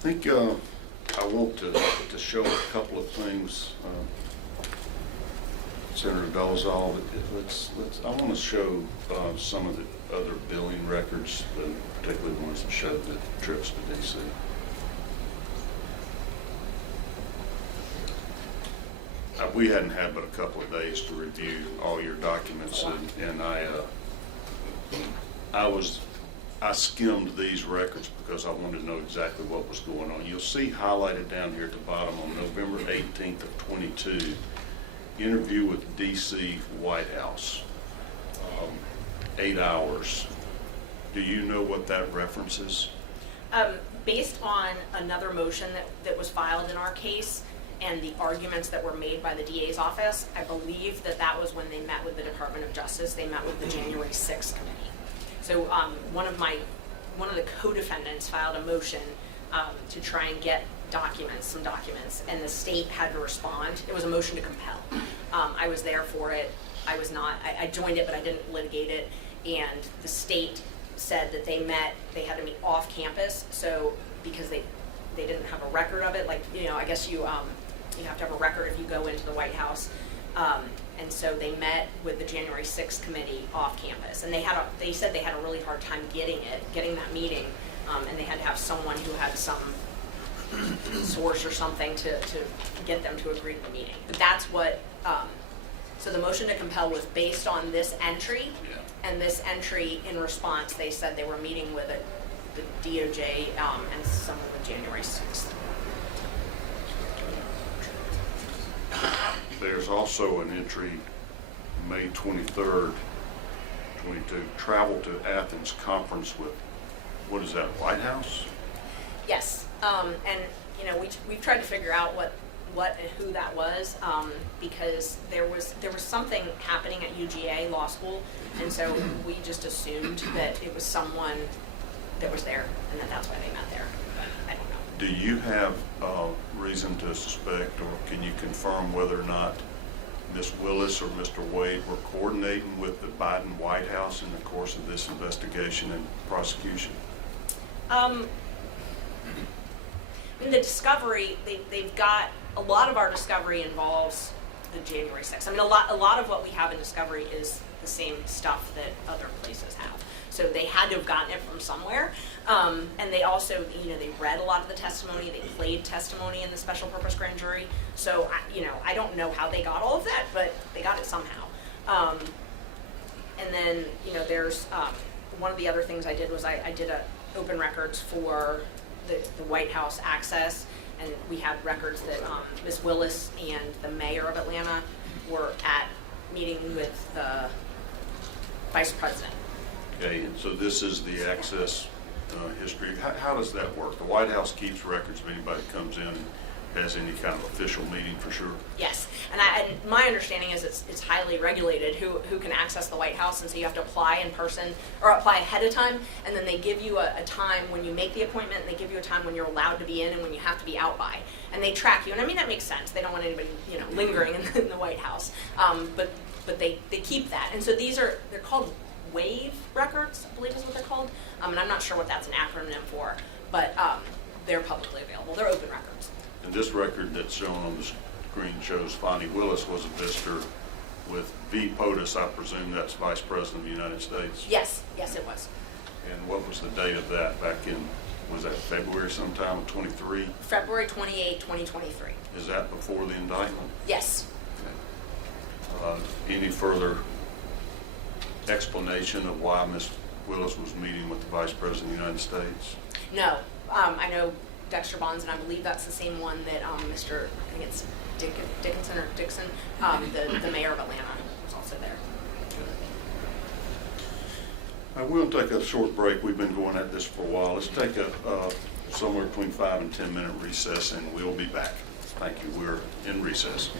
think I want to show a couple of things. Senator Dolezal, I want to show some of the other billing records, particularly the ones that show the trips to DC. We hadn't had but a couple of days to review all your documents, and I skimmed these records because I wanted to know exactly what was going on. You'll see highlighted down here at the bottom on November 18th of 22, interview with DC White House, 8 hours. Do you know what that references? Based on another motion that was filed in our case and the arguments that were made by the DA's office, I believe that was when they met with the Department of Justice. They met with the January 6th committee. So one of the co-defendants filed a motion to try and get some documents, and the state had to respond. It was a motion to compel. I was there for it. I joined it, but I didn't litigate it. And the state said that they had to meet off campus. So because they didn't have a record of it, I guess you have to have a record if you go into the White House. And so they met with the January 6th committee off campus, and they said they had a really hard time getting that meeting, and they had to have someone who had some source or something to get them to agree to the meeting. But that's what, so the motion to compel was based on this entry, and this entry in response, they said they were meeting with the DOJ and someone with January 6th. There's also an entry, May 23rd, 22, travel to Athens conference with, what is that, White House? Yes, and we've tried to figure out what and who that was, because there was something happening at UGA Law School, and so we just assumed that it was someone that was there, and that's why they met there. But I don't know. Do you have reason to suspect, or can you confirm whether or not Ms. Willis or Mr. Wade were coordinating with the Biden White House in the course of this investigation and prosecution? In the discovery, they've got a lot of our discovery involves the January 6th. I mean, a lot of what we have in discovery is the same stuff that other places have. So they had to have gotten it from somewhere. And they also, they read a lot of the testimony. They played testimony in the special purpose grand jury. So, I don't know how they got all of that, but they got it somehow. And then, there's one of the other things I did was I did open records for the White House access, and we had records that Ms. Willis and the mayor of Atlanta were at meeting with the vice president. Okay, and so this is the access history. How does that work? The White House keeps records of anybody that comes in and has any kind of official meeting, for sure? Yes, and my understanding is it's highly regulated who can access the White House, and so you have to apply in person or apply ahead of time, and then they give you a time when you make the appointment, and they give you a time when you're allowed to be in and when you have to be out by, and they track you. And I mean, that makes sense. They don't want anybody lingering in the White House, but they keep that. And so they're called WAVE records, I believe is what they're called, and I'm not sure what that's an acronym for, but they're publicly available. They're open records. And this record that's shown on the screen shows Fonnie Willis was a visitor with V. POTUS. I presume that's Vice President of the United States. Yes, it was. And what was the date of that back in, was that February sometime of 23? February 28, 2023. Is that before the indictment? Yes. Okay. Any further explanation of why Ms. Willis was meeting with the Vice President of the United States? No. I know Dexter Bonds, and I believe that's the same one that I think it's Dixon, the mayor of Atlanta was also there. Okay. We'll take a short break. We've been going at this for a while. Let's take a somewhere between 5 and 10 minute recess, and we'll be back. Thank you. We're in recess.